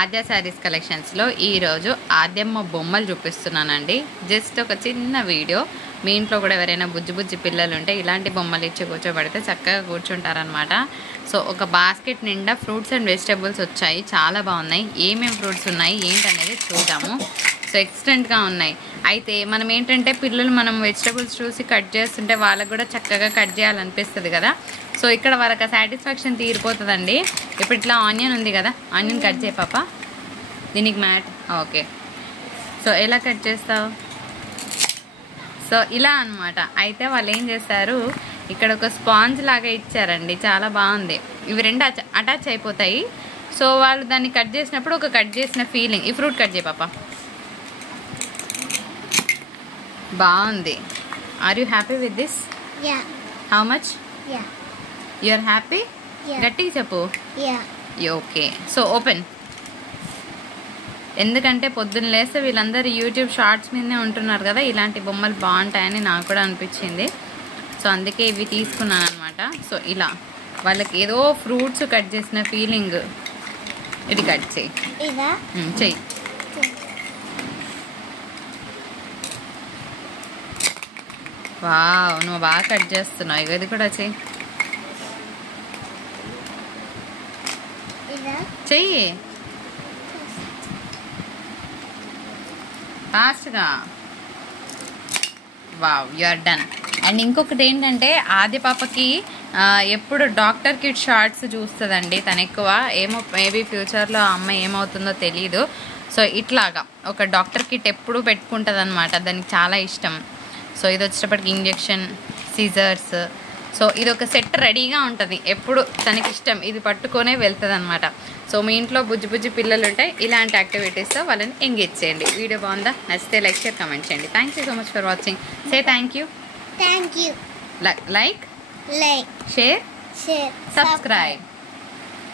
ఆద్య శారీస్ కలెక్షన్స్లో ఈరోజు ఆద్యమ్మ బొమ్మలు చూపిస్తున్నానండి. జస్ట్ ఒక చిన్న వీడియో. మీ ఇంట్లో కూడా ఎవరైనా బుజ్జి పిల్లలు ఉంటే ఇలాంటి బొమ్మలు ఇచ్చి కూర్చోబెడితే చక్కగా కూర్చుంటారనమాట. సో ఒక బాస్కెట్ నిండా ఫ్రూట్స్ అండ్ వెజిటేబుల్స్ వచ్చాయి, చాలా బాగున్నాయి. ఏమేమి ఫ్రూట్స్ ఉన్నాయి ఏంటనేది చూద్దాము. సో ఎక్స్టెంట్గా ఉన్నాయి. అయితే మనం ఏంటంటే పిల్లలు మనం వెజిటేబుల్స్ చూసి కట్ చేస్తుంటే వాళ్ళకు కూడా చక్కగా కట్ చేయాలనిపిస్తుంది కదా. సో ఇక్కడ వాళ్ళకి సాటిస్ఫాక్షన్ తీరిపోతుందండి. ఇప్పుడు ఇట్లా ఆనియన్ ఉంది కదా, ఆనియన్ కట్ చేయ పాప. దీనికి మ్యాట్ ఓకే. సో ఎలా కట్ చేస్తావు? సో ఇలా అనమాట. అయితే వాళ్ళు ఏం చేస్తారు, ఇక్కడ ఒక స్పాంజ్ లాగా ఇచ్చారండి, చాలా బాగుంది. ఇవి రెండు అటాచ్ అయిపోతాయి. సో వాళ్ళు దాన్ని కట్ చేసినప్పుడు ఒక కట్ చేసిన ఫీలింగ్. ఈ ఫ్రూట్ కట్ చేయ పాప. బాగుంది. Are you happy with this? How much? You are happy? గట్టిగా చెప్పు. ఓకే. So open. ఎందుకంటే పొద్దున్న లేస్తే వీళ్ళందరూ యూట్యూబ్ షార్ట్స్ మీదనే ఉంటున్నారు కదా, ఇలాంటి బొమ్మలు బాగుంటాయని నాకు కూడా అనిపించింది. సో అందుకే ఇవి తీసుకున్నాను అనమాట. సో ఇలా వాళ్ళకి ఏదో ఫ్రూట్స్ కట్ చేసిన ఫీలింగ్. ఇది కట్ చేయి. చెయ్యి. వావ్, నువ్వు బాగా కట్ చేస్తున్నావు. ఇక ఇది కూడా చెయ్యి. చెయ్యి ఫాస్ట్గా. Wow, you are done. And ఇంకొకటి ఏంటంటే ఆద్య పాపకి ఎప్పుడు డాక్టర్ కిట్ షార్ట్స్ చూస్తుందండి తను ఎక్కువ. ఏమో మేబీ ఫ్యూచర్లో ఆ అమ్మాయి ఏమవుతుందో తెలీదు. సో ఇట్లాగా ఒక డాక్టర్ కిట్ ఎప్పుడు పెట్టుకుంటుంది అనమాట, దానికి చాలా ఇష్టం. సో ఇది వచ్చేటప్పటికి ఇంజెక్షన్, సిజర్స్. సో ఇది ఒక సెట్ రెడీగా ఉంటుంది ఎప్పుడు, తనకి ఇష్టం. ఇది పట్టుకొనే వెళ్తుంది అనమాట. సో మీ ఇంట్లో బుజ్జి పిల్లలు ఉంటే ఇలాంటి యాక్టివిటీస్తో వాళ్ళని ఎంగేజ్ చేయండి. వీడియో బాగుందా? నచ్చితే లైక్, షేర్, కమెంట్ చేయండి. Thank you so much for watching. Say thank you. Thank you. Like, Like, share, share, subscribe.